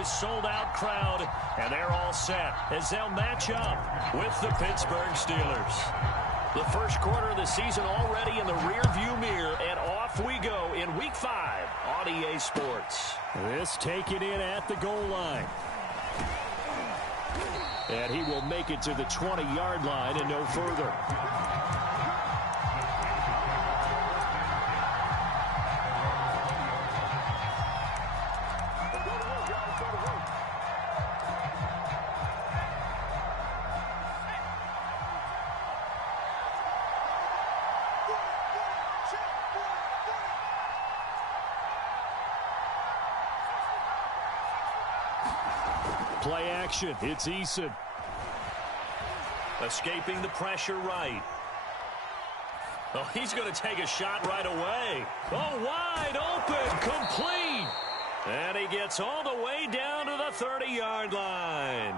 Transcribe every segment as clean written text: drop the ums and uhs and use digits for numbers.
this sold-out crowd, and they're all set as they'll match up with the Pittsburgh Steelers. The first quarter of the season already in the rearview mirror, and off we go in Week 5 on EA Sports. This taken in at the goal line. And he will make it to the 20-yard line and no further. Play action. It's Eason. Escaping the pressure right. Oh, he's going to take a shot right away. Oh, wide open. Complete. And he gets all the way down to the 30-yard line.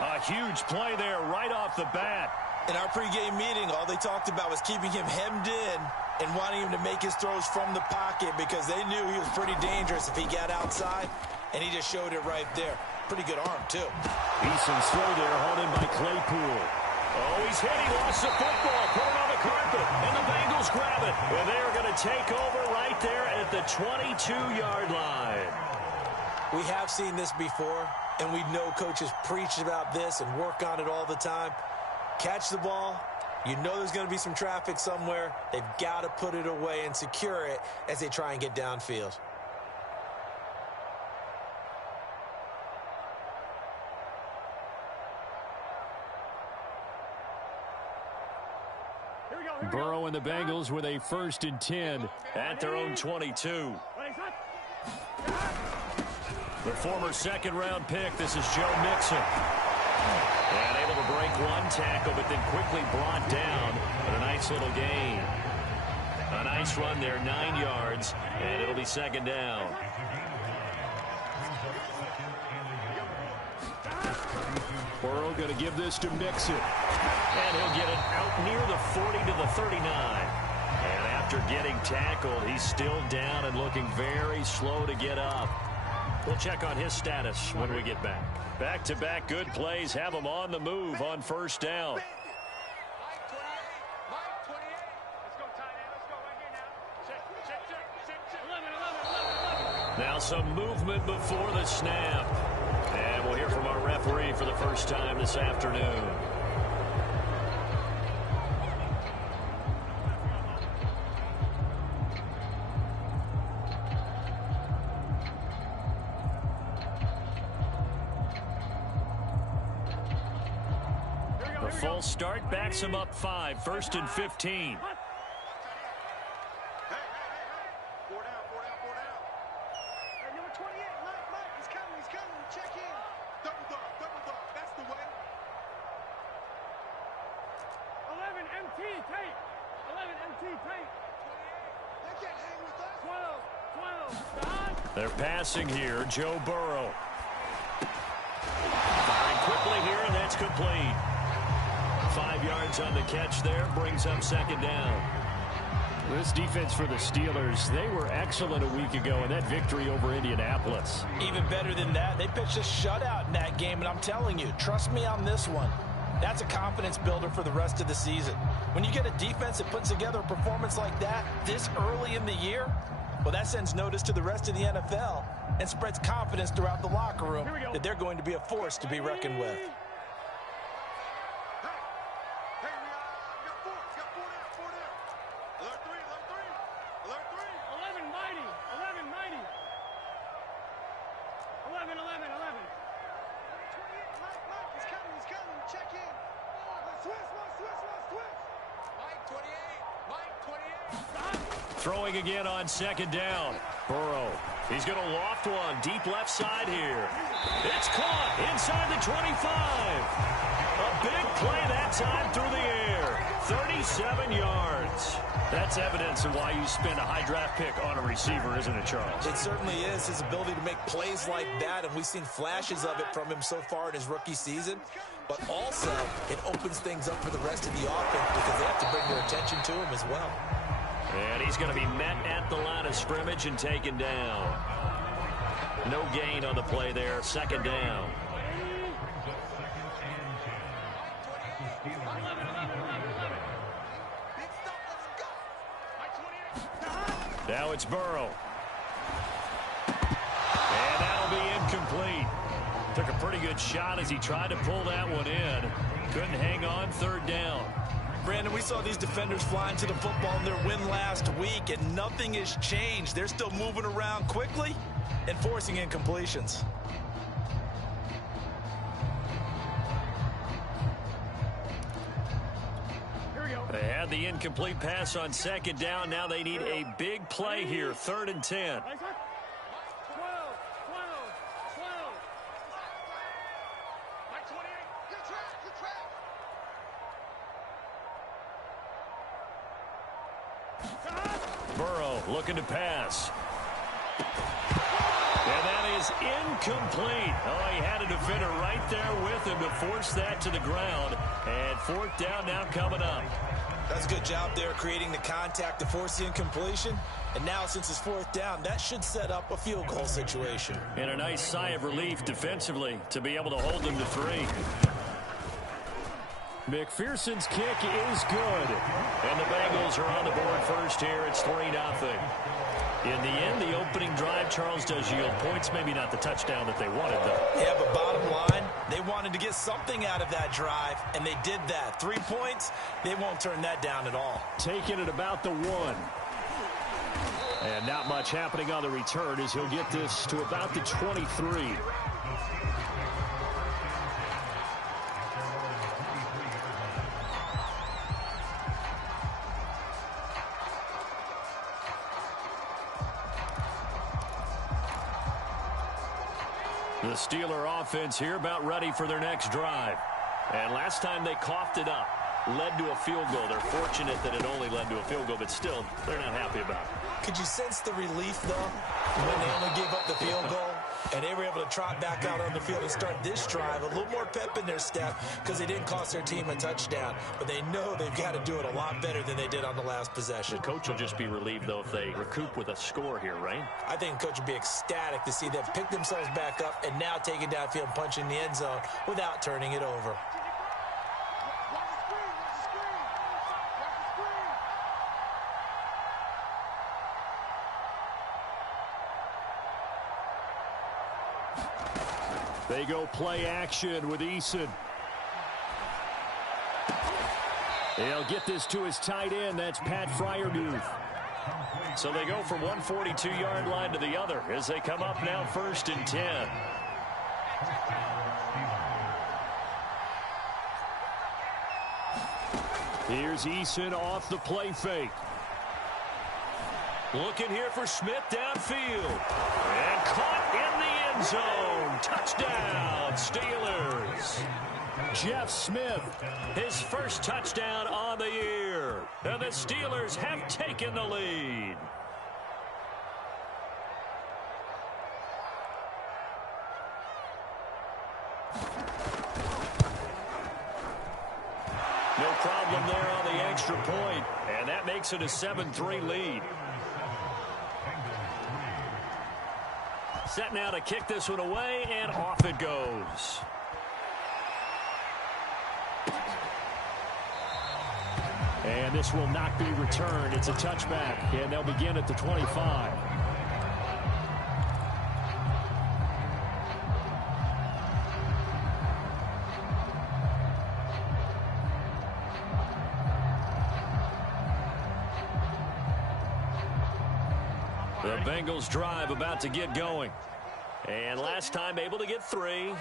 A huge play there right off the bat. In our pregame meeting, all they talked about was keeping him hemmed in and wanting him to make his throws from the pocket because they knew he was pretty dangerous if he got outside, and he just showed it right there. Pretty good arm, too. Eason's throw there, hauled in by Claypool. Oh, he's hit. He lost the football. Put it on the carpet. And the Bengals grab it. And they are going to take over right there at the 22-yard line. We have seen this before, and we know coaches preach about this and work on it all the time. Catch the ball. You know there's going to be some traffic somewhere. They've got to put it away and secure it as they try and get downfield. Burrow and the Bengals with a 1st and 10 at their own 22. The former second-round pick, this is Joe Mixon. And able to break one tackle, but then quickly brought down. But a nice little gain. A nice run there, 9 yards, and it'll be second down. Burrow going to give this to Mixon. And he'll get it out near the 40 to the 39. And after getting tackled, he's still down and looking very slow to get up. We'll check on his status when we get back. Back-to-back good plays have him on the move on first down. Now some movement before the snap. And we'll hear from our referee for the first time this afternoon. The full start backs him up 5, 1st and 15. They're passing here, Joe Burrow. Firing quickly here, and that's complete. 5 yards on the catch there, brings up second down. This defense for the Steelers, they were excellent a week ago in that victory over Indianapolis. Even better than that, they pitched a shutout in that game, and I'm telling you, trust me on this one. That's a confidence builder for the rest of the season. When you get a defense that puts together a performance like that this early in the year, well, that sends notice to the rest of the NFL and spreads confidence throughout the locker room that they're going to be a force to be reckoned with. Throwing again on second down. Burrow. He's going to loft one deep left side here. It's caught inside the 25. A big play that time through the air. 37 yards. That's evidence of why you spend a high draft pick on a receiver, isn't it, Charles? It certainly is. His ability to make plays like that, and we've seen flashes of it from him so far in his rookie season. But also, it opens things up for the rest of the offense because they have to bring their attention to him as well. And he's going to be met at the line of scrimmage and taken down. No gain on the play there. Second down. Now it's Burrow. And that'll be incomplete. Took a pretty good shot as he tried to pull that one in. Couldn't hang on. Third down. Brandon, we saw these defenders fly into the football in their win last week, and nothing has changed. They're still moving around quickly and forcing incompletions. They had the incomplete pass on second down. Now they need a big play here. 3rd and 10. Burrow looking to pass. And that is incomplete. Oh, he had a defender right there with him to force that to the ground. And 4th down now coming up. That's a good job there, creating the contact to force the incompletion. And now, since it's 4th down, that should set up a field goal situation. And a nice sigh of relief defensively to be able to hold them to 3. McPherson's kick is good. And the Bengals are on the board first here. It's 3-0. In the end, the opening drive, Charles, does yield points. Maybe not the touchdown that they wanted, though. Yeah, but bottom line, they wanted to get something out of that drive, and they did that. 3 points, they won't turn that down at all. Taking it about the 1. And not much happening on the return as he'll get this to about the 23. The Steeler offense here about ready for their next drive. And last time they coughed it up, led to a field goal. They're fortunate that it only led to a field goal, but still, they're not happy about it. Could you sense the relief, though, when they only gave up the field goal? And they were able to trot back out on the field and start this drive. A little more pep in their step because they didn't cost their team a touchdown. But they know they've got to do it a lot better than they did on the last possession. The coach will just be relieved, though, if they recoup with a score here, right? I think the coach would be ecstatic to see them pick themselves back up and now take it downfield and punch in the end zone without turning it over. They go play action with Eason. He'll get this to his tight end. That's Pat Fryermuth. So they go from 142-yard line to the other as they come up now 1st and 10. Here's Eason off the play fake. Looking here for Smith downfield. And caught in the end zone. Touchdown, Steelers. Jeff Smith. His first touchdown on the year. And the Steelers have taken the lead. No problem there on the extra point. And that makes it a 7-3 lead. Set now to kick this one away, and off it goes. And this will not be returned. It's a touchback, and they'll begin at the 25. The Bengals drive about to get going. And last time able to get 3.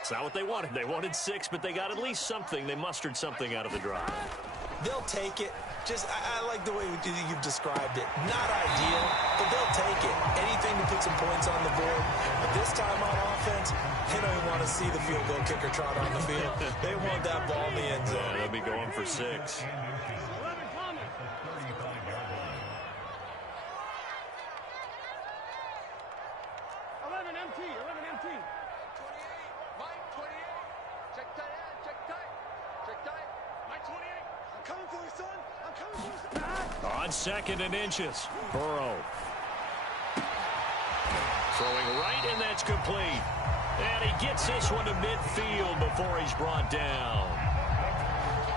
It's not what they wanted. They wanted 6, but they got at least something. They mustered something out of the drive. They'll take it. Just, I like the way you've described it. Not ideal, but they'll take it. Anything to put some points on the board. But this time on offense, they don't even want to see the field goal kicker trot on the field. They want that ball in the end zone. Yeah, they'll be going for 6. On 2nd and inches, Burrow. Throwing right, and that's complete. And he gets this one to midfield before he's brought down.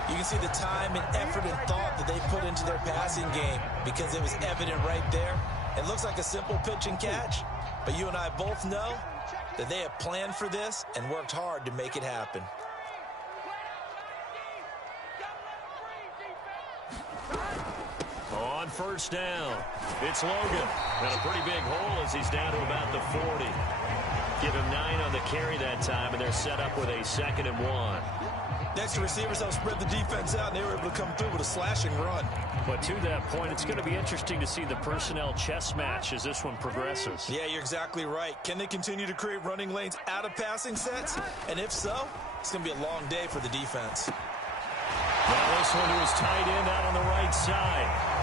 You can see the time and effort and thought that they put into their passing game because it was evident right there. It looks like a simple pitch and catch, but you and I both know that they have planned for this and worked hard to make it happen. On first down, it's Logan. Got a pretty big hole as he's down to about the 40. Give him 9 on the carry that time, and they're set up with a 2nd and 1. Next to receivers, they'll spread the defense out, and they were able to come through with a slashing run. But to that point, it's going to be interesting to see the personnel chess match as this one progresses. Yeah, you're exactly right. Can they continue to create running lanes out of passing sets? And if so, it's going to be a long day for the defense. Now this one to his tight end out on the right side.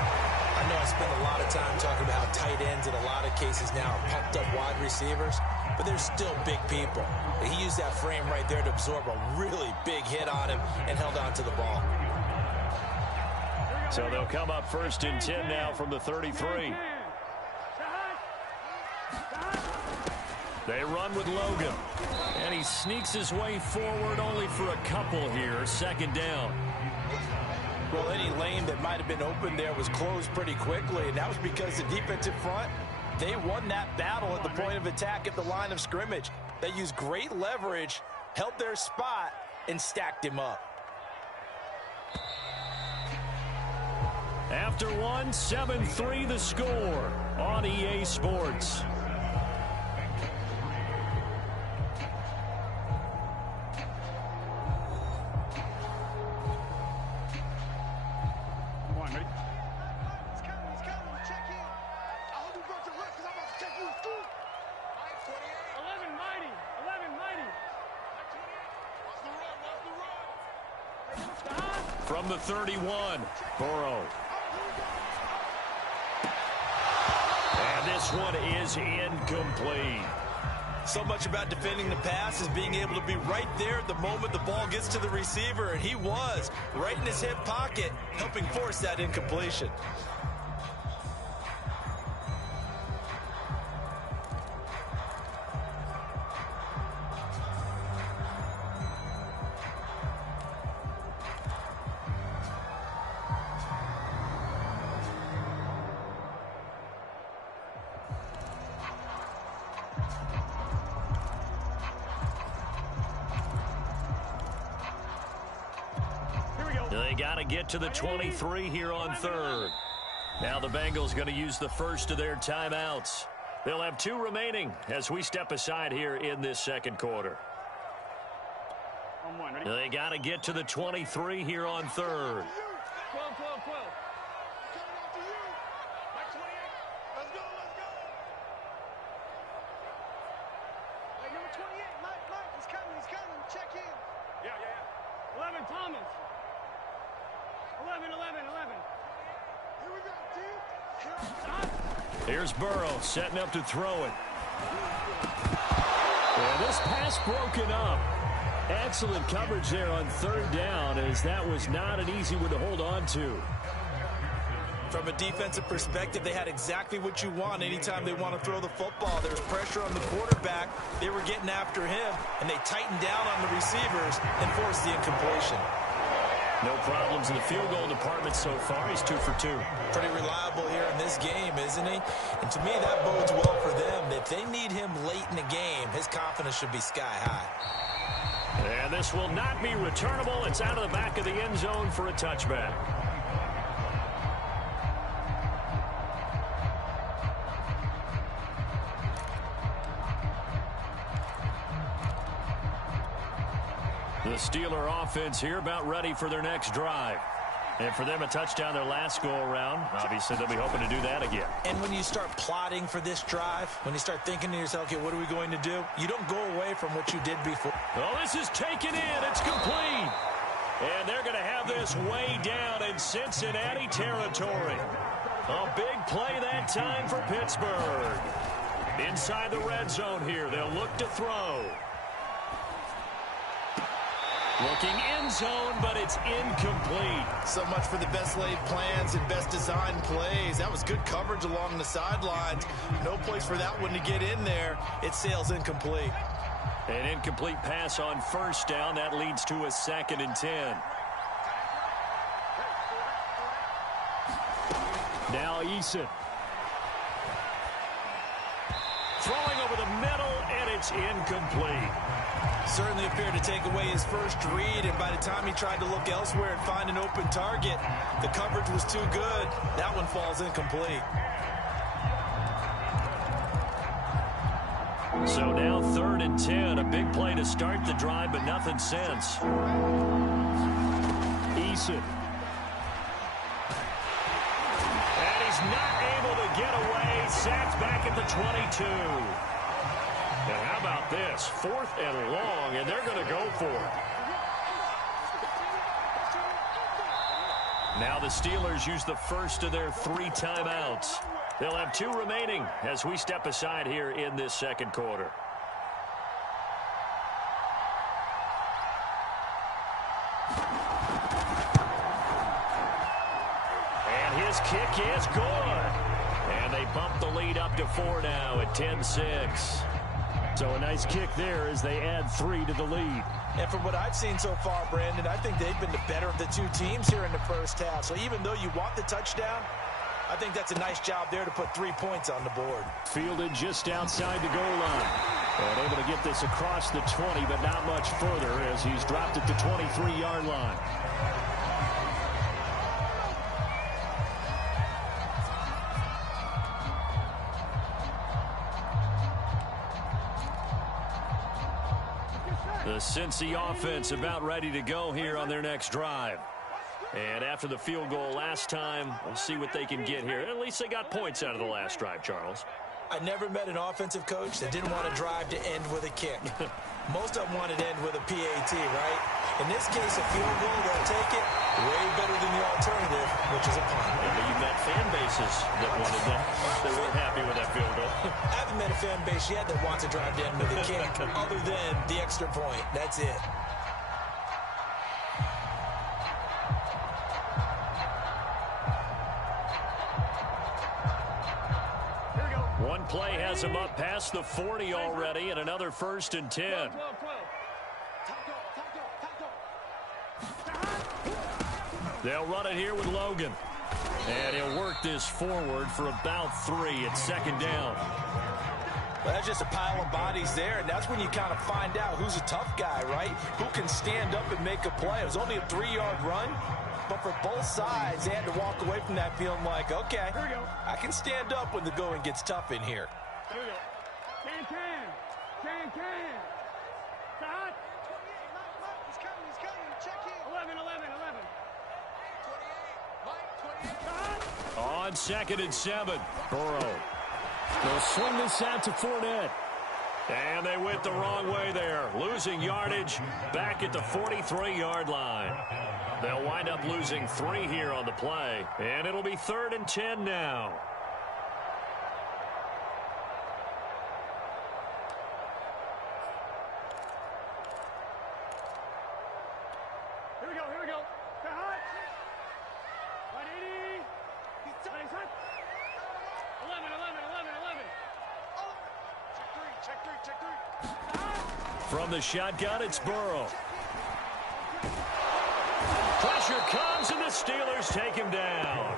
I know I spend a lot of time talking about how tight ends in a lot of cases now are pumped up wide receivers, but they're still big people. And he used that frame right there to absorb a really big hit on him and held on to the ball. So they'll come up 1st and 10 now from the 33. They run with Logan. And he sneaks his way forward only for a couple here. 2nd down. Well, any lane that might have been open there was closed pretty quickly, and that was because the defensive front, they won that battle at the point of attack at the line of scrimmage. They used great leverage, held their spot, and stacked him up. After one, 7-3 the score on EA Sports. From the 31, Burrow. And this one is incomplete. So much about defending the pass is being able to be right there at the moment the ball gets to the receiver, and he was right in his hip pocket, helping force that incompletion. They got to get to the 23 here on 3rd. Now the Bengals going to use the first of their timeouts. They'll have 2 remaining as we step aside here in this 2nd quarter. They got to get to the 23 here on 3rd. Here's Burrow setting up to throw it. And this pass broken up. Excellent coverage there on 3rd down, as that was not an easy one to hold on to. From a defensive perspective, they had exactly what you want anytime they want to throw the football. There was pressure on the quarterback. They were getting after him, and they tightened down on the receivers and forced the incompletion. No problems in the field goal department so far. He's 2 for 2. Pretty reliable here in this game, isn't he? And to me, that bodes well for them. If they need him late in the game, his confidence should be sky high. And this will not be returnable. It's out of the back of the end zone for a touchback. The Steeler offense here about ready for their next drive. And for them, a touchdown their last go-around. Obviously, they'll be hoping to do that again. And when you start plotting for this drive, when you start thinking to yourself, okay, what are we going to do? You don't go away from what you did before. Oh, this is taken in. It's complete. And they're going to have this way down in Cincinnati territory. A big play that time for Pittsburgh. Inside the red zone here, they'll look to throw. Looking end zone, but it's incomplete. So much for the best laid plans and best designed plays. That was good coverage along the sidelines. No place for that one to get in there. It sails incomplete. An incomplete pass on first down. That leads to a 2nd and 10. Now Eason. Throwing over the middle, and it's incomplete. Certainly appeared to take away his first read, and by the time he tried to look elsewhere and find an open target, the coverage was too good. That one falls incomplete. So now 3rd and 10. A big play to start the drive, but nothing since. Eason. And he's not able to get away. Sacked back at the 22. And how about this? 4th and long, and they're going to go for it. Now the Steelers use the first of their 3 timeouts. They'll have 2 remaining as we step aside here in this 2nd quarter. And his kick is good. And they bump the lead up to 4 now at 10-6. So a nice kick there as they add 3 to the lead. And from what I've seen so far, Brandon, I think they've been the better of the 2 teams here in the first half. So even though you want the touchdown, I think that's a nice job there to put 3 points on the board. Fielded just outside the goal line. And able to get this across the 20, but not much further as he's dropped at the 23-yard line. The Cincy offense about ready to go here on their next drive. And after the field goal last time, we'll see what they can get here. At least they got points out of the last drive, Charles. I never met an offensive coach that didn't want to drive to end with a kick. Most of them wanted to end with a PAT, right? In this case, a field goal, they'll take it way better than the alternative, which is a punt. Yeah, but you met fan bases that wanted that. They weren't happy with that field goal. I haven't met a fan base yet that wants to drive to end with a kick, other than the extra point. That's it. One play has him up past the 40 already, and another 1st and 10. They'll run it here with Logan. And he'll work this forward for about 3 at 2nd down. Well, that's just a pile of bodies there, and that's when you kind of find out who's a tough guy, right? Who can stand up and make a play. It was only a 3-yard run, but for both sides, they had to walk away from that feeling like, okay, I can stand up when the going gets tough in here. Here we go. Can. Start. He's coming. Check in. 11. 28. On 2nd and 7, Burrow. They'll swing this out to Fournette. And they went the wrong way there. Losing yardage back at the 43-yard line. They'll wind up losing 3 here on the play. And it'll be 3rd and 10 now. Here we go. Stay hot. 180. Stay hot. 11. Check three. From the shotgun, it's Burrow. Pressure comes, and the Steelers take him down.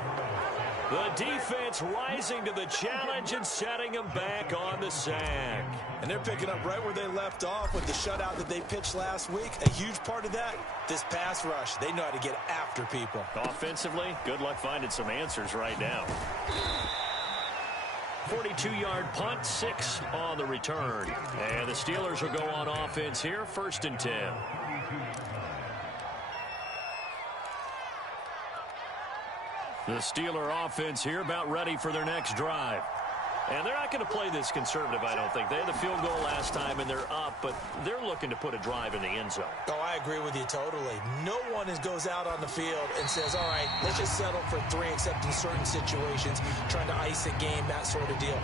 The defense rising to the challenge and setting him back on the sack. And they're picking up right where they left off with the shutout that they pitched last week. A huge part of that, this pass rush. They know how to get after people. Offensively, good luck finding some answers right now. 42-yard punt, 6 on the return. And the Steelers will go on offense here, 1st and 10. The Steeler offense here about ready for their next drive. And they're not going to play this conservative, I don't think. They had the field goal last time, and they're up, but they're looking to put a drive in the end zone. Oh, I agree with you totally. No one goes out on the field and says, all right, let's just settle for 3, except in certain situations, trying to ice a game, that sort of deal.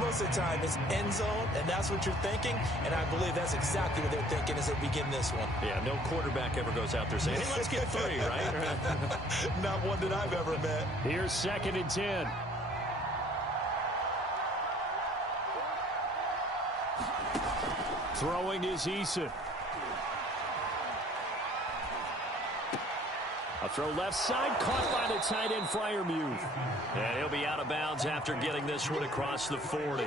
Most of the time, it's end zone, and that's what you're thinking, and I believe that's exactly what they're thinking as they begin this one. Yeah, no quarterback ever goes out there saying, hey, let's get 3, right? Not one that I've ever met. Here's 2nd and 10. Throwing is Eason. A throw left side, caught by the tight end, Freiermuth. And he'll be out of bounds after getting this one across the 40.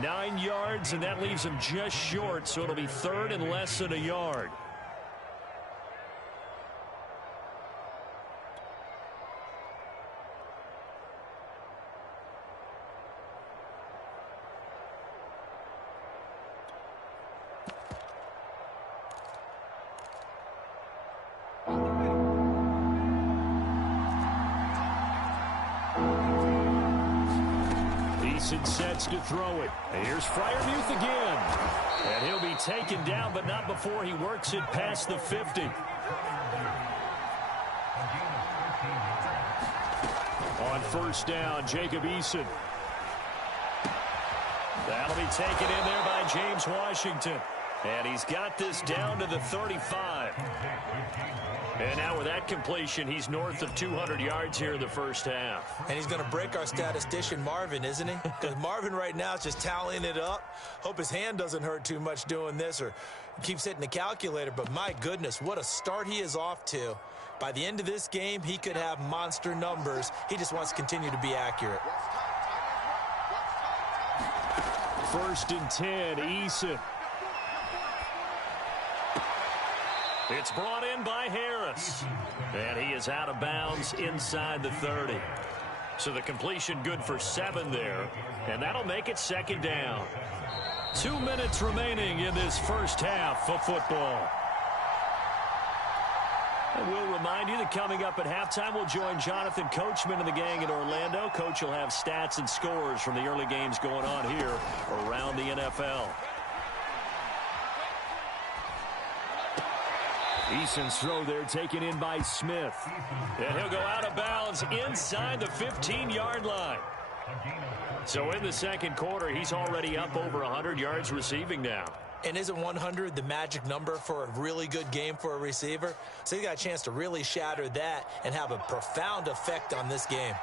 9 yards, and that leaves him just short, so it'll be 3rd and less than a yard. Sets to throw it. Here's Freiermuth again. And he'll be taken down, but not before he works it past the 50. On 1st down, Jacob Eason. That'll be taken in there by James Washington. And he's got this down to the 35. And now with that completion, he's north of 200 yards here in the first half. And he's going to break our statistician, Marvin, isn't he? Because Marvin right now is just tallying it up. Hope his hand doesn't hurt too much doing this or keeps hitting the calculator. But my goodness, what a start he is off to. By the end of this game, he could have monster numbers. He just wants to continue to be accurate. 1st and 10, Eason. It's brought in by Harris. And he is out of bounds inside the 30. So the completion good for 7 there. And that'll make it 2nd down. 2 minutes remaining in this first half of football. And we'll remind you that coming up at halftime, we'll join Jonathan Coachman and the gang in Orlando. Coach will have stats and scores from the early games going on here around the NFL. Eason's throw there taken in by Smith. And he'll go out of bounds inside the 15-yard line. So in the second quarter, he's already up over 100 yards receiving now. And isn't 100 the magic number for a really good game for a receiver? So he got a chance to really shatter that and have a profound effect on this game.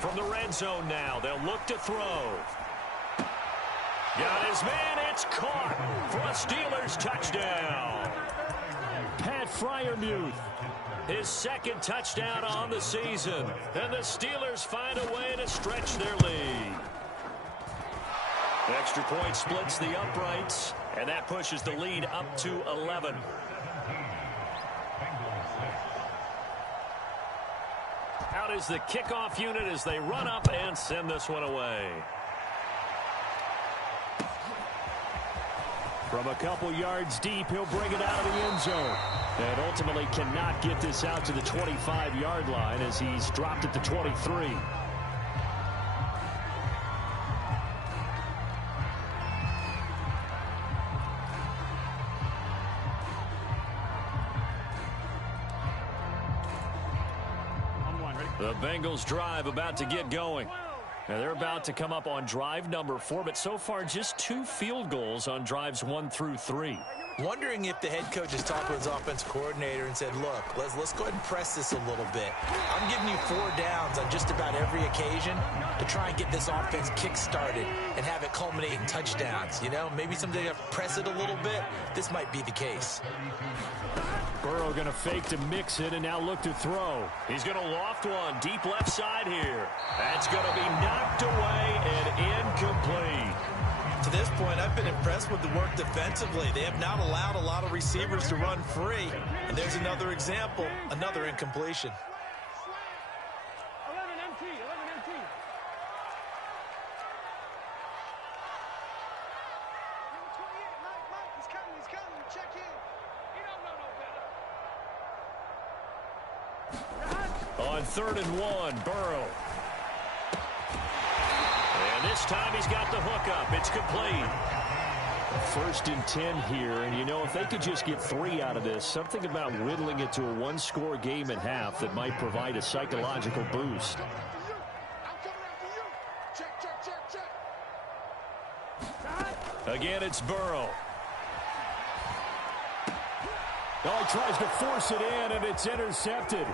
From the red zone now, they'll look to throw. Got his man, it's caught for a Steelers touchdown. Pat Freiermuth, his 2nd touchdown on the season. And the Steelers find a way to stretch their lead. Extra point splits the uprights, and that pushes the lead up to 11. Out is the kickoff unit as they run up and send this one away. From a couple yards deep, he'll bring it out of the end zone. And ultimately cannot get this out to the 25-yard line as he's dropped at the 23. The Bengals drive about to get going. Now they're about to come up on drive number 4, but so far just 2 field goals on drives 1 through 3. Wondering if the head coach has talked with his offensive coordinator and said, look, let's go ahead and press this a little bit. I'm giving you 4 downs on just about every occasion to try and get this offense kick-started and have it culminate in touchdowns. You know, maybe someday you have to press it a little bit. This might be the case. Burrow going to fake to mix it and now look to throw. He's going to loft one deep left side here. That's going to be knocked away and incomplete. To this point, I've been impressed with the work defensively. They have not allowed a lot of receivers to run free. And there's another example, another incompletion. 11 MT. On 3rd and 1, Burrow. And this time he's got the hookup. It's complete. 1st and 10 here, and you know, if they could just get 3 out of this, something about whittling it to a one-score game at half that might provide a psychological boost. Again, it's Burrow. Oh, he tries to force it in, and it's intercepted.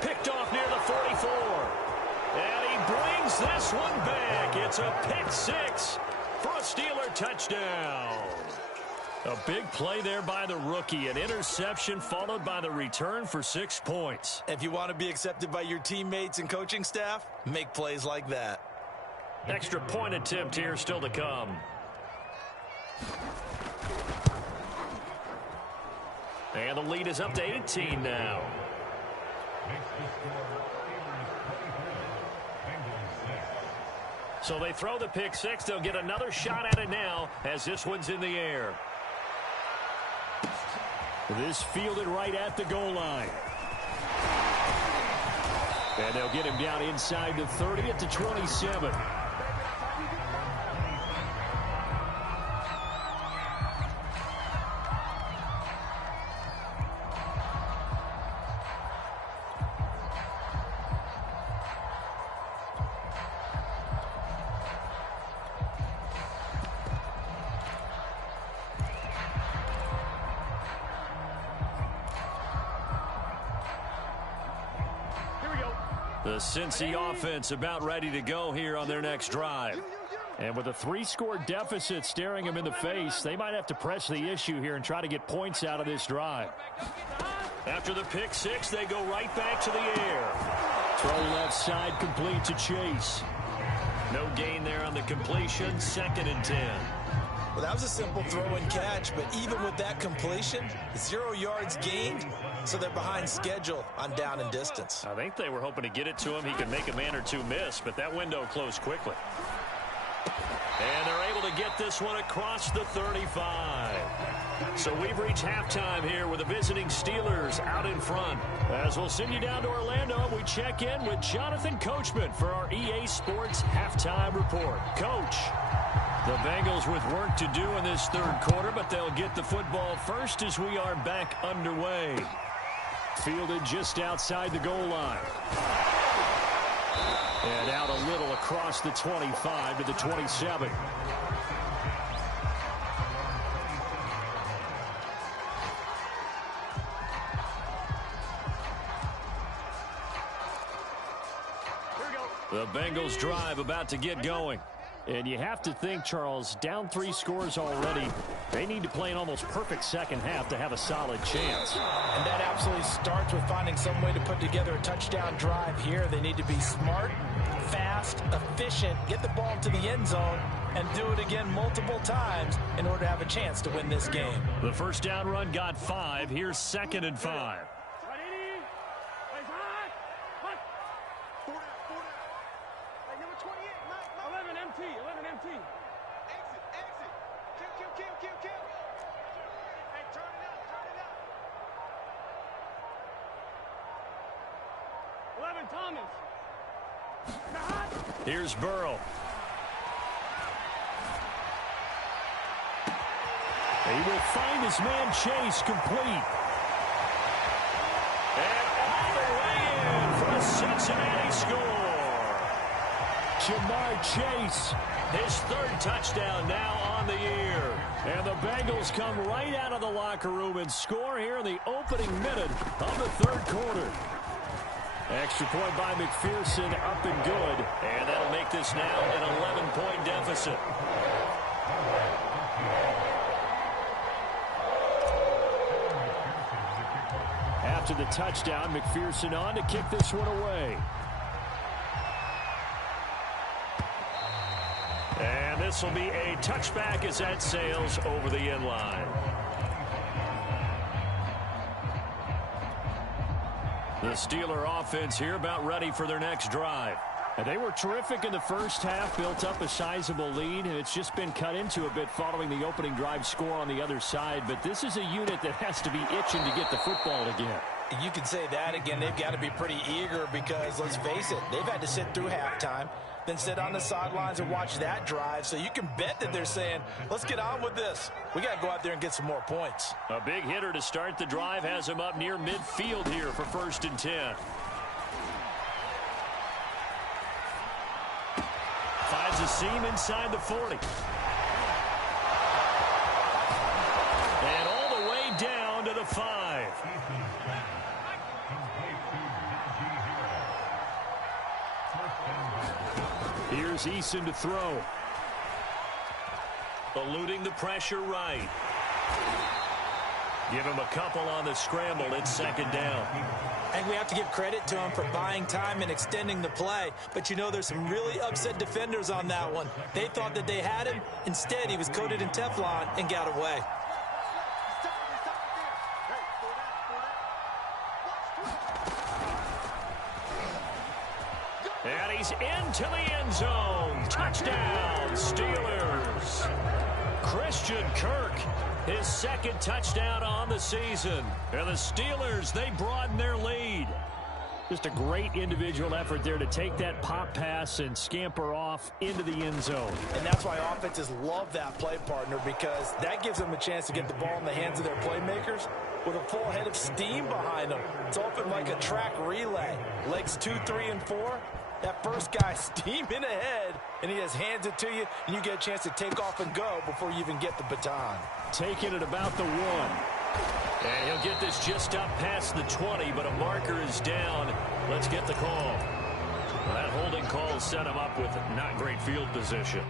Picked off near the 44. And he brings this one back. It's a pick 6 for a Steeler touchdown. A big play there by the rookie. An interception followed by the return for 6 points. If you want to be accepted by your teammates and coaching staff, make plays like that. Extra point attempt here still to come. And the lead is up to 18 now. So they throw the pick 6. They'll get another shot at it now as this one's in the air. This fielded right at the goal line. And they'll get him down inside the 30 at the 27. The Cincy offense about ready to go here on their next drive. And with a 3-score deficit staring them in the face, they might have to press the issue here and try to get points out of this drive. After the pick 6, they go right back to the air. Throw left side complete to Chase. No gain there on the completion. 2nd and 10. Well, that was a simple throw and catch, but even with that completion, 0 yards gained, so they're behind schedule on down and distance. I think they were hoping to get it to him. He could make a man or two miss, but that window closed quickly. And they're able to get this one across the 35. So we've reached halftime here with the visiting Steelers out in front. As we'll send you down to Orlando, we check in with Jonathan Coachman for our EA Sports Halftime Report. Coach. The Bengals with work to do in this 3rd quarter, but they'll get the football first as we are back underway. Fielded just outside the goal line. And out a little across the 25 to the 27. The Bengals drive about to get going. And you have to think, Charles, down 3 scores already. They need to play an almost perfect second half to have a solid chance. And that absolutely starts with finding some way to put together a touchdown drive here. They need to be smart, fast, efficient, get the ball to the end zone, and do it again multiple times in order to have a chance to win this game. The first down run got 5. Here's 2nd and 5. 11 empty. Exit. Kill. Hey, turn it up. 11 Thomas. Here's Burrow. He will find his man Chase complete. And all the way in for a Cincinnati score. Jamar Chase, his 3rd touchdown now on the year. And the Bengals come right out of the locker room and score here in the opening minute of the 3rd quarter. Extra point by McPherson, up and good. And that'll make this now an 11-point deficit. After the touchdown, McPherson on to kick this one away. And this will be a touchback as that sails over the end line. The Steeler offense here about ready for their next drive. And they were terrific in the first half, built up a sizable lead, and it's just been cut into a bit following the opening drive score on the other side. But this is a unit that has to be itching to get the football again. You can say that again. They've got to be pretty eager because, let's face it, they've had to sit through halftime, then sit on the sidelines and watch that drive. So you can bet that they're saying, let's get on with this. We got to go out there and get some more points. A big hitter to start the drive has him up near midfield here for 1st and 10. Finds a seam inside the 40. And all the way down to the 5. Here's Eason to throw. Eluding the pressure right. Give him a couple on the scramble. It's 2nd down. And we have to give credit to him for buying time and extending the play. But, you know, there's some really upset defenders on that one. They thought that they had him. Instead, he was coated in Teflon and got away. And he's into the end zone. Touchdown, Steelers. Christian Kirk, his 2nd touchdown on the season. And the Steelers, they broaden their lead. Just a great individual effort there to take that pop pass and scamper off into the end zone. And that's why offenses love that play partner, because that gives them a chance to get the ball in the hands of their playmakers with a full head of steam behind them. It's often like a track relay. Legs 2, 3, and 4. That first guy steaming ahead, and he just hands it to you, and you get a chance to take off and go before you even get the baton. Taking it about the 1. And he'll get this just up past the 20, but a marker is down. Let's get the call. Well, that holding call set him up with not great field position.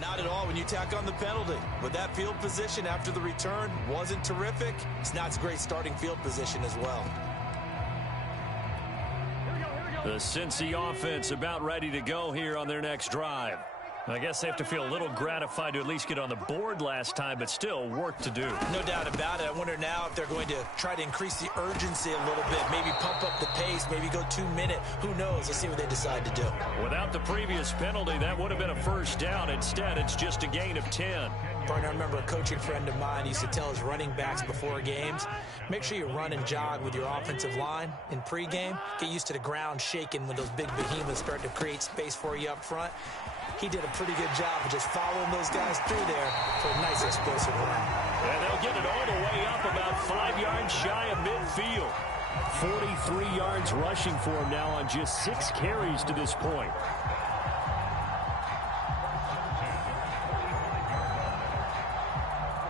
Not at all when you tack on the penalty. But that field position after the return wasn't terrific. It's not a great starting field position as well. The Cincy offense about ready to go here on their next drive. I guess they have to feel a little gratified to at least get on the board last time, but still work to do. No doubt about it. I wonder now if they're going to try to increase the urgency a little bit, maybe pump up the pace, maybe go 2 minute. Who knows? Let's see what they decide to do. Without the previous penalty, that would have been a first down. Instead, it's just a gain of 10. Partner, I remember a coaching friend of mine used to tell his running backs before games, make sure you run and jog with your offensive line in pregame. Get used to the ground shaking when those big behemoths start to create space for you up front. He did a pretty good job of just following those guys through there for a nice explosive run. And they'll get it all the way up about 5 yards shy of midfield. 43 yards rushing for him now on just 6 carries to this point.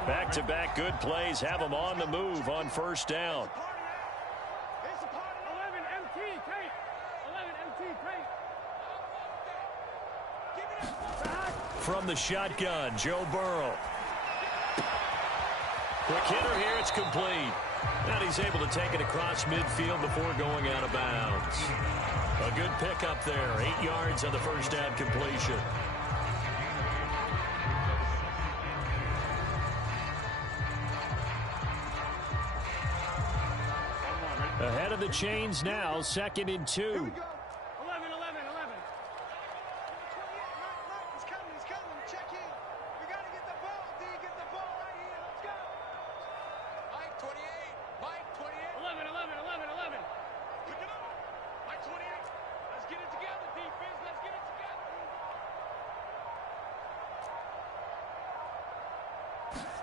Back-to-back good plays have him on the move on first down. From the shotgun, Joe Burrow. Quick hitter here, it's complete. And he's able to take it across midfield before going out of bounds. A good pickup there, 8 yards on the first down completion. Ahead of the chains now, 2nd and 2. 11. Check in. We got to get the ball. D, get the ball right here. Let's go. Mike 28. Mike 28. 11. Pick it up. Mike 28. Let's get it together, defense. Let's get it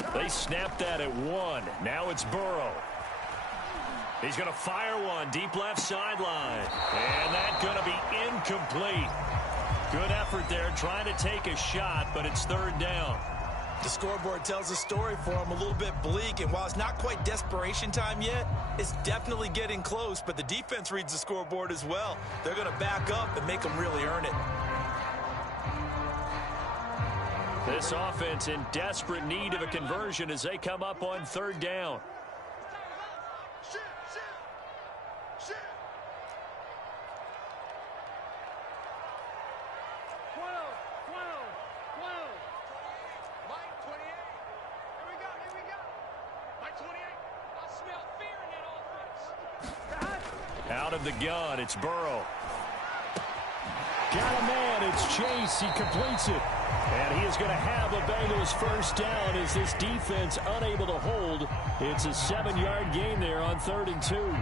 together. They snapped that at 1. Now it's Burrow. He's going to fire one deep left sideline. And that's going to be incomplete. Good effort there trying to take a shot, but it's 3rd down. The scoreboard tells a story for him, a little bit bleak, and while it's not quite desperation time yet, it's definitely getting close, but the defense reads the scoreboard as well. They're going to back up and make them really earn it. This offense in desperate need of a conversion as they come up on 3rd down. Out of the gun, it's Burrow. Got a man, it's Chase, he completes it. And he is going to have a Bengals first down as this defense unable to hold. It's a 7-yard gain there on 3rd and 2.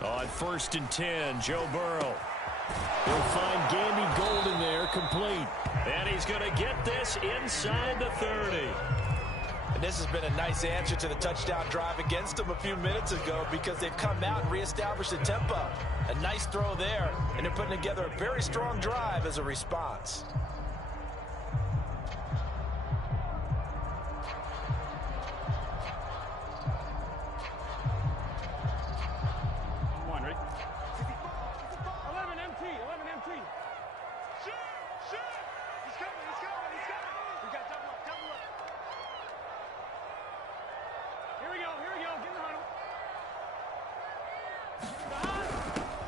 On 1st and 10, Joe Burrow. He'll find Gandy Golden there, complete. And he's going to get this inside the 30. And this has been a nice answer to the touchdown drive against them a few minutes ago because they've come out and reestablished the tempo. A nice throw there, and they're putting together a very strong drive as a response.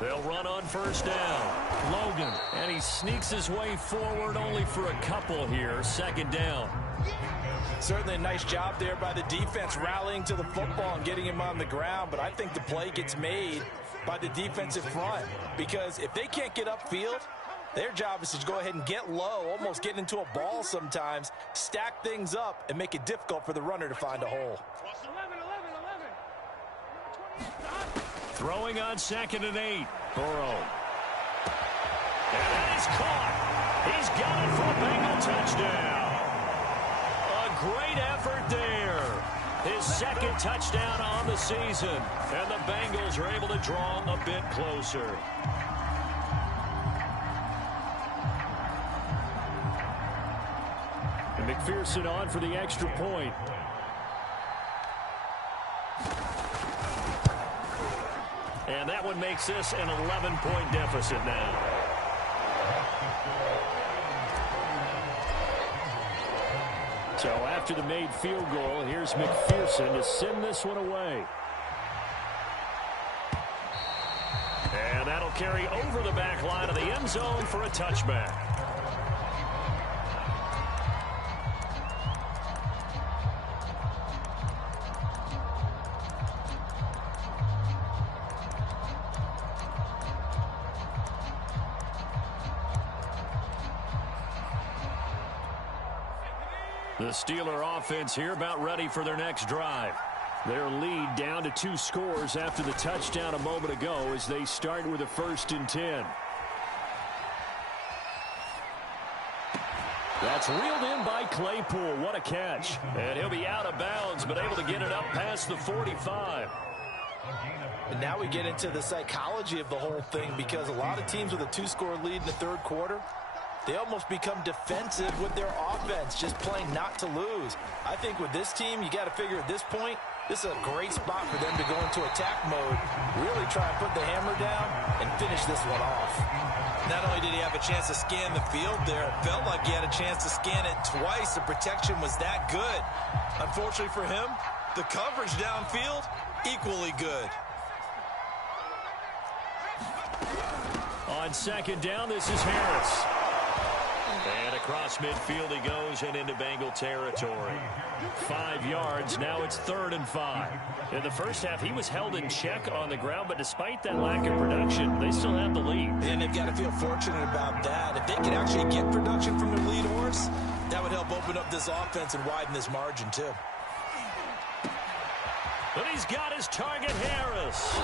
They'll run on first down. Logan, and he sneaks his way forward only for a couple here. 2nd down. Certainly a nice job there by the defense rallying to the football and getting him on the ground, but I think the play gets made by the defensive front because if they can't get upfield, their job is to go ahead and get low, almost get into a ball sometimes, stack things up, and make it difficult for the runner to find a hole. 11. Throwing on 2nd and 8. Burrow. And that is caught. He's got it for a Bengal touchdown. A great effort there. His 2nd touchdown on the season. And the Bengals are able to draw a bit closer. And McPherson on for the extra point. And that one makes this an 11-point deficit now. So after the made field goal, here's McPherson to send this one away. And that'll carry over the back line of the end zone for a touchback. The Steeler offense here about ready for their next drive. Their lead down to 2 scores after the touchdown a moment ago as they start with a 1st and 10. That's reeled in by Claypool. What a catch. And he'll be out of bounds, but able to get it up past the 45. And now we get into the psychology of the whole thing, because a lot of teams with a 2-score lead in the 3rd quarter, they almost become defensive with their offense, just playing not to lose. I think with this team, you got to figure at this point, this is a great spot for them to go into attack mode, really try and put the hammer down and finish this one off. Not only did he have a chance to scan the field there, it felt like he had a chance to scan it twice. The protection was that good. Unfortunately for him, the coverage downfield, equally good. On 2nd down, this is Harris. And across midfield he goes and into Bengal territory. 5 yards, now it's 3rd and 5. In the first half, he was held in check on the ground, but despite that lack of production, they still have the lead. And they've got to feel fortunate about that. If they could actually get production from their lead horse, that would help open up this offense and widen this margin too. But he's got his target, Harris.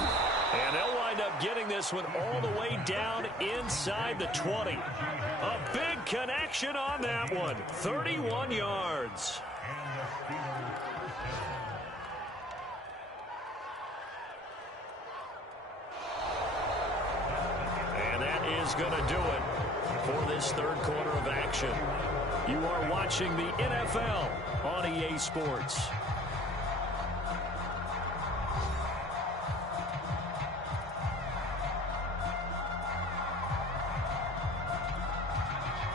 And they'll wind up getting this one all the way down inside the 20. A big connection on that one. 31 yards. And that is going to do it for this 3rd quarter of action. You are watching the NFL on EA Sports.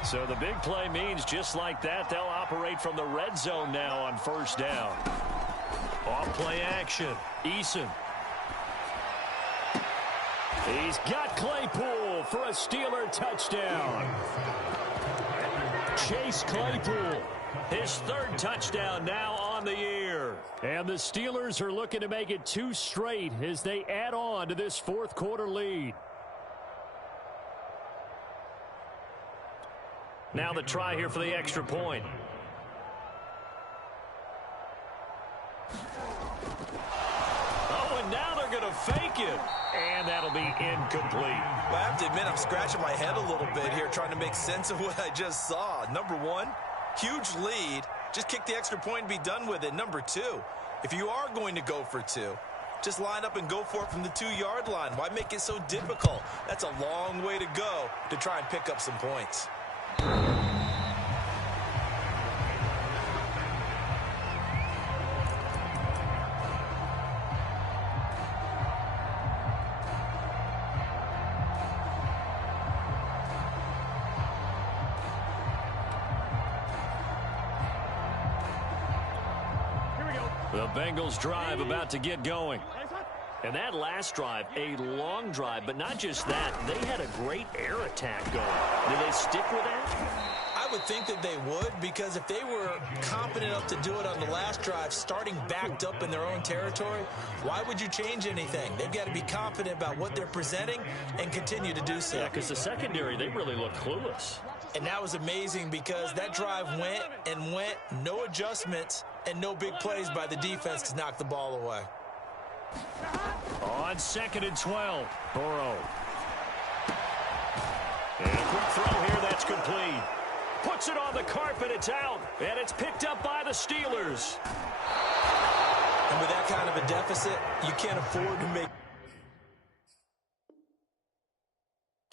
So the big play means just like that, they'll operate from the red zone now on 1st down. Off play action. Eason. He's got Claypool for a Steeler touchdown. Chase Claypool, his 3rd touchdown now on the year. And the Steelers are looking to make it 2 straight as they add on to this 4th quarter lead. Now the try here for the extra point. Oh, and now they're going to fake it. And that'll be incomplete. Well, I have to admit, I'm scratching my head a little bit here trying to make sense of what I just saw. Number 1, huge lead. Just kick the extra point and be done with it. Number 2, if you are going to go for 2, just line up and go for it from the 2-yard line. Why make it so difficult? That's a long way to go to try and pick up some points. The Bengals drive about to get going. And that last drive, a long drive, but not just that. They had a great air attack going. Did they stick with that? I would think that they would, because if they were confident enough to do it on the last drive, starting backed up in their own territory, why would you change anything? They've got to be confident about what they're presenting and continue to do so. Yeah, because the secondary, they really look clueless. And that was amazing because that drive went and went, no adjustments, and no big plays by the defense to knock the ball away. On 2nd and 12, Burrow. And a quick throw here, that's complete. Puts it on the carpet, it's out, and it's picked up by the Steelers. And with that kind of a deficit, you can't afford to make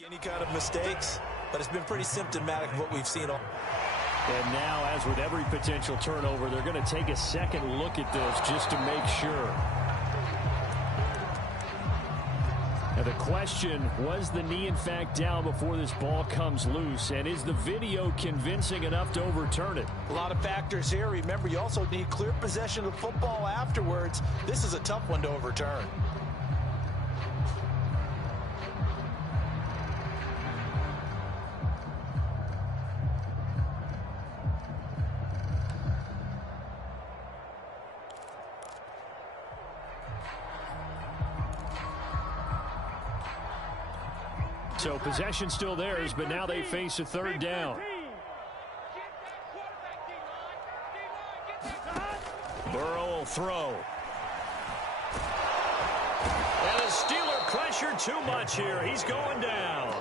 any kind of mistakes, but it's been pretty symptomatic of what we've seen all. And now, as with every potential turnover, they're going to take a second look at this just to make sure. And the question, was the knee in fact down before this ball comes loose? And is the video convincing enough to overturn it? A lot of factors here. Remember, you also need clear possession of the football afterwards. This is a tough one to overturn. So possession still theirs, but now they face a third down. Burrow will throw. And the Steeler pressure too much here. He's going down.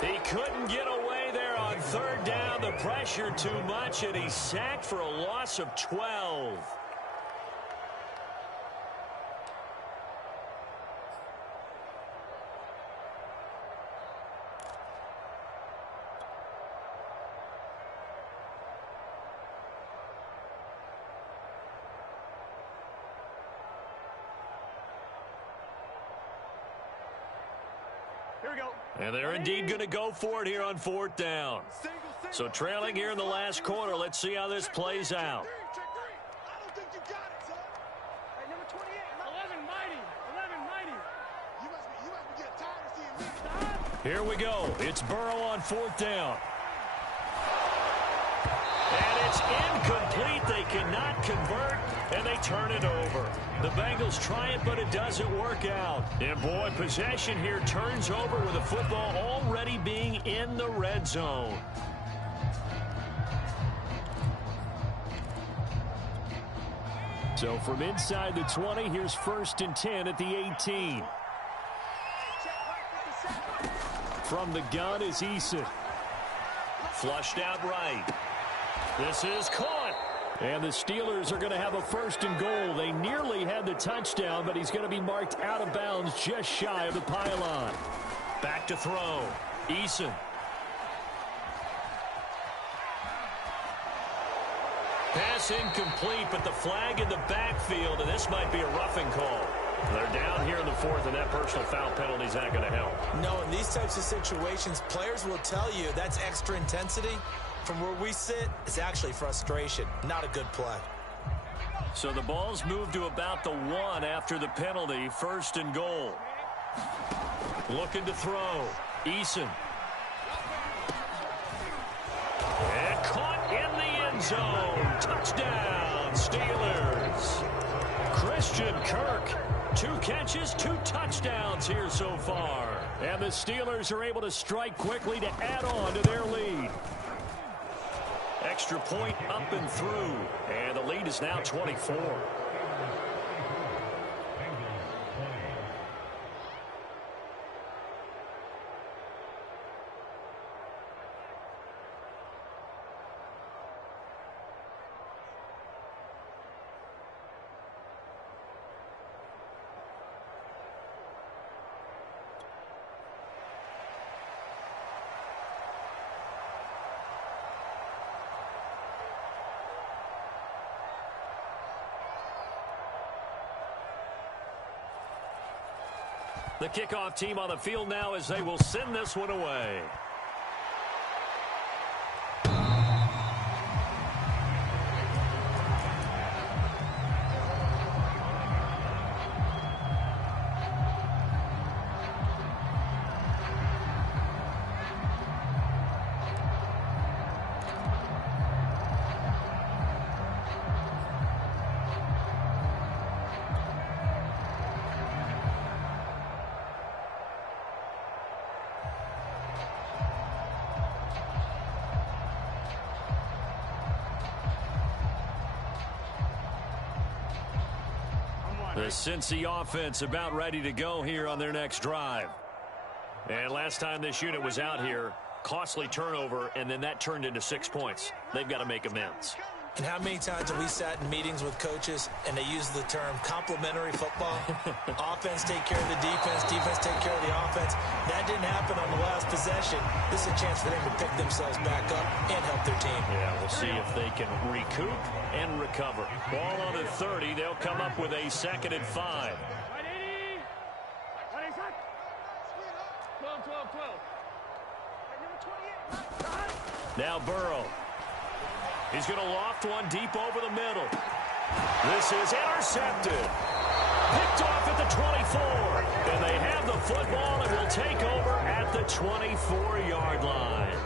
He couldn't get away there on third down. The pressure too much, and he's sacked for a loss of 12. Here we go. And they're indeed going to go for it here on fourth down. So trailing here in the last quarter, let's see how this plays out. I don't think you got it, son. Hey, number 28, 11 mighty. 11 mighty. You must be getting tired of seeing me. Here we go. It's Burrow on fourth down. And it's incomplete. They cannot convert, and they turn it over. The Bengals try it, but it doesn't work out. And, boy, possession here turns over with the football already being in the red zone. So from inside the 20, here's 1st and 10 at the 18. From the gun is Eason. Flushed out right. This is caught. And the Steelers are going to have a 1st and goal. They nearly had the touchdown, but he's going to be marked out of bounds just shy of the pylon. Back to throw. Eason. Pass incomplete, but the flag in the backfield, and this might be a roughing call. They're down here in the 4th, and that personal foul penalty is not going to help. No, in these types of situations, players will tell you that's extra intensity. From where we sit, it's actually frustration. Not a good play. So the ball's moved to about the 1 after the penalty. 1st and goal. Looking to throw. Eason. And caught in the end zone. Touchdown, Steelers. Christian Kirk. 2 catches, 2 touchdowns here so far. And the Steelers are able to strike quickly to add on to their lead. Extra point up and through. And the lead is now 24. The kickoff team on the field now as they will send this one away. The Cincy offense about ready to go here on their next drive. And last time this unit was out here, costly turnover, and then that turned into 6 points. They've got to make amends. And how many times have we sat in meetings with coaches and they use the term complementary football? Offense take care of the defense, defense take care of the offense. That didn't happen on the last possession. This is a chance for them to pick themselves back up and help their team. Yeah, we'll see if they can recoup and recover. Ball on the 30. They'll come up with a 2nd and 5. Now Burrow. He's going to loft one deep over the middle. This is intercepted. Picked off at the 24. And they have the football and will take over at the 24-yard line.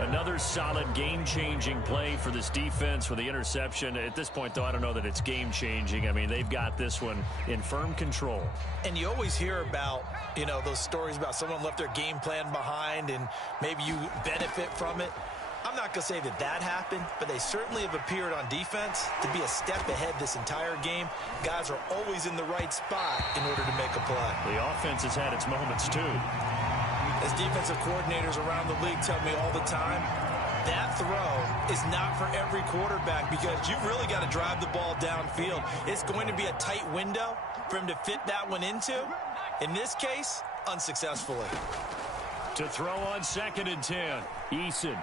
Another solid game-changing play for this defense with the interception. At this point, though, I don't know that it's game-changing. I mean, they've got this one in firm control. And you always hear about, you know, those stories about someone left their game plan behind and maybe you benefit from it. I'm not going to say that that happened, but they certainly have appeared on defense to be a step ahead this entire game. Guys are always in the right spot in order to make a play. The offense has had its moments, too. As defensive coordinators around the league tell me all the time, that throw is not for every quarterback because you've really got to drive the ball downfield. It's going to be a tight window for him to fit that one into. In this case, unsuccessfully. To throw on 2nd and 10, Eason.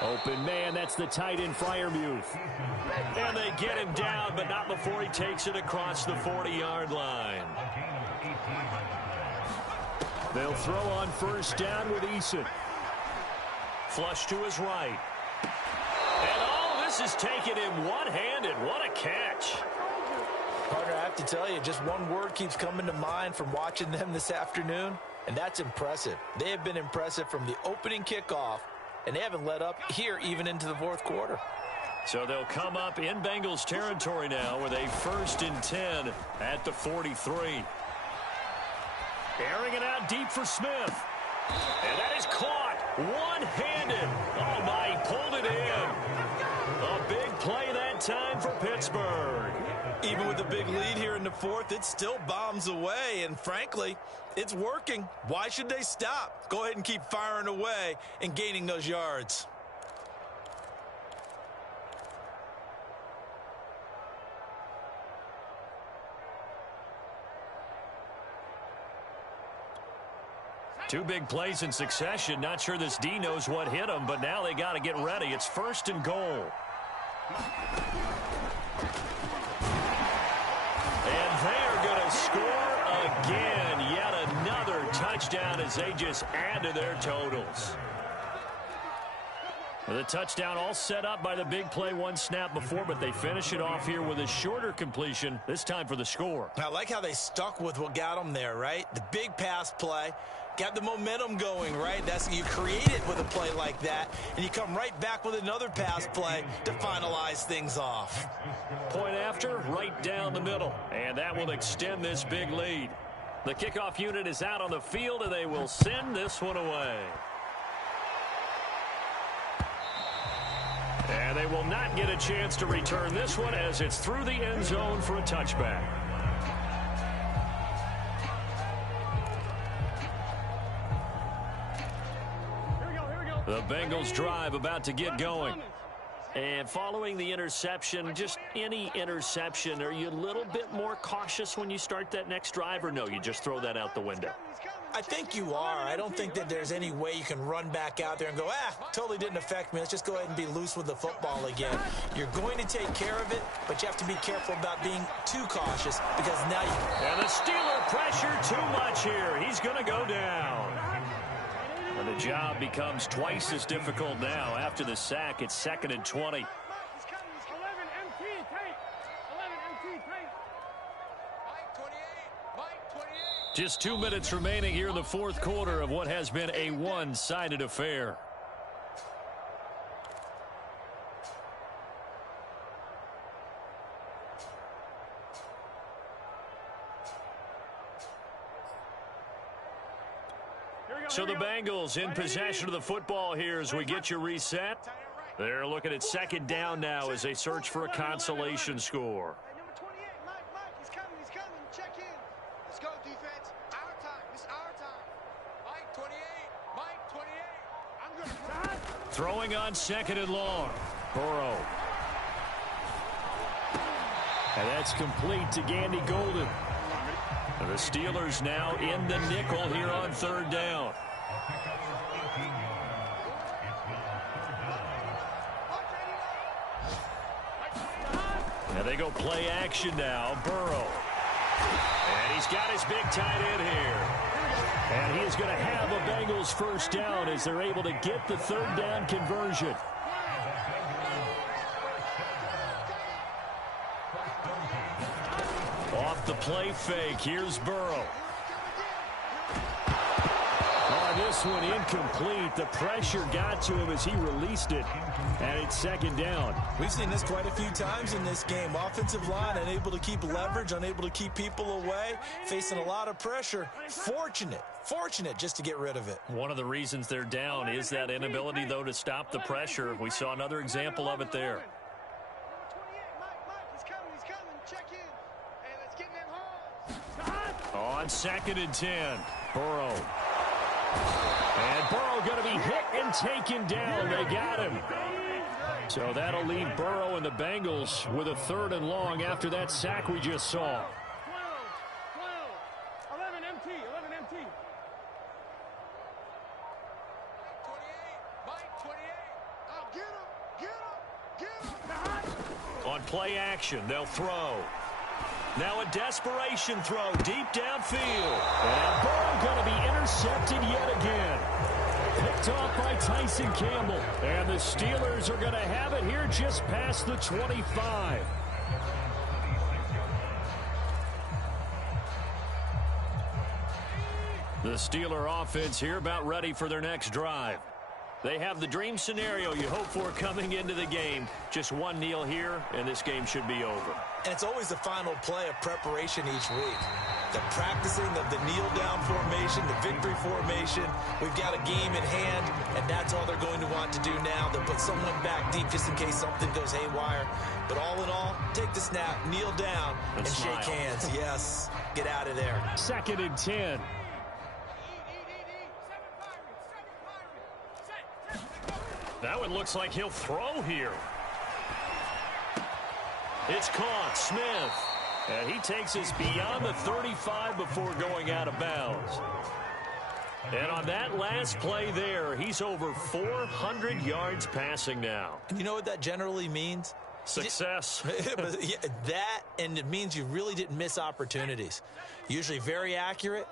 Open man, that's the tight end Freiermuth. And they get him down, but not before he takes it across the 40-yard line. They'll throw on 1st down with Eason. Flush to his right. And all this is taken in one-handed. What a catch. Partner, I have to tell you, just one word keeps coming to mind from watching them this afternoon, and that's impressive. They have been impressive from the opening kickoff, and they haven't let up here even into the 4th quarter. So they'll come up in Bengals territory now with a 1st and 10 at the 43. Airing it out deep for Smith. And that is caught one-handed. Oh, my, he pulled it in. A big play that time for Pittsburgh. Even with a big lead here in the 4th, it still bombs away, and frankly, it's working. Why should they stop? Go ahead and keep firing away and gaining those yards. Two big plays in succession. Not sure this D knows what hit him, but now they got to get ready. It's 1st and goal. And they are going to score again. Yet another touchdown as they just add to their totals. The touchdown all set up by the big play one snap before, but they finish it off here with a shorter completion, this time for the score. I like how they stuck with what got them there, right? The big pass play. Got the momentum going, right? That's you create it with a play like that, and you come right back with another pass play to finalize things off. Point after, right down the middle, and that will extend this big lead. The kickoff unit is out on the field, and they will send this one away. And they will not get a chance to return this one as it's through the end zone for a touchback. The Bengals drive about to get going. And following the interception, just any interception, are you a little bit more cautious when you start that next drive, or no, you just throw that out the window? I think you are. I don't think that there's any way you can run back out there and go, totally didn't affect me. Let's just go ahead and be loose with the football again. You're going to take care of it, but you have to be careful about being too cautious because now you... And the Steeler pressure too much here. He's going to go down. And the job becomes twice as difficult now. After the sack, it's 2nd and 20. Just 2 minutes remaining here in the 4th quarter of what has been a one-sided affair. So the Bengals in possession of the football here as we get you reset. They're looking at 2nd down now as they search for a consolation score. Number 28, Mike, he's coming, check in. Let's go, defense. Our time, it's our time. Mike 28, I'm good. Throwing on 2nd and long. Burrow. And that's complete to Gandy Golden. The Steelers now in the nickel here on 3rd down. And they go play action now. Burrow. And he's got his big tight end here. And he is going to have a Bengals first down as they're able to get the third down conversion. Off the play fake, here's Burrow. This one incomplete. The pressure got to him as he released it, and it's second down. We've seen this quite a few times in this game. Offensive line unable to keep leverage, unable to keep people away, facing a lot of pressure. Fortunate just to get rid of it. One of the reasons they're down is that inability, though, to stop the pressure. We saw another example of it there. On 2nd and 10, Burrow. And Burrow going to be hit and taken down. They got him. So that'll leave Burrow and the Bengals with a 3rd and long after that sack we just saw. 11 MT. Mike 28. Oh, get him. On play action, they'll throw. Now a desperation throw deep downfield. And Burrow going to be intercepted yet again. Picked off by Tyson Campbell. And the Steelers are going to have it here just past the 25. The Steeler offense here about ready for their next drive. They have the dream scenario you hope for coming into the game. Just one kneel here, and this game should be over. And it's always the final play of preparation each week. The practicing of the kneel-down formation, the victory formation. We've got a game in hand, and that's all they're going to want to do now. They'll put someone back deep just in case something goes haywire. But all in all, take the snap, kneel down, and shake hands. Yes, get out of there. 2nd and 10. That one looks like he'll throw here. It's caught. Smith. And he takes us beyond the 35 before going out of bounds. And on that last play there, he's over 400 yards passing now. And you know what that generally means? Success. That, and it means you really didn't miss opportunities. Usually very accurate.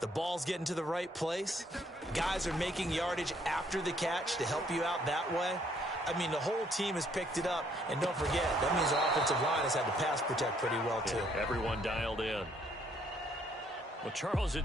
The ball's getting to the right place. Guys are making yardage after the catch to help you out that way. I mean, the whole team has picked it up. And don't forget, that means the offensive line has had to pass protect pretty well, too. Yeah, everyone dialed in. Well, Charles,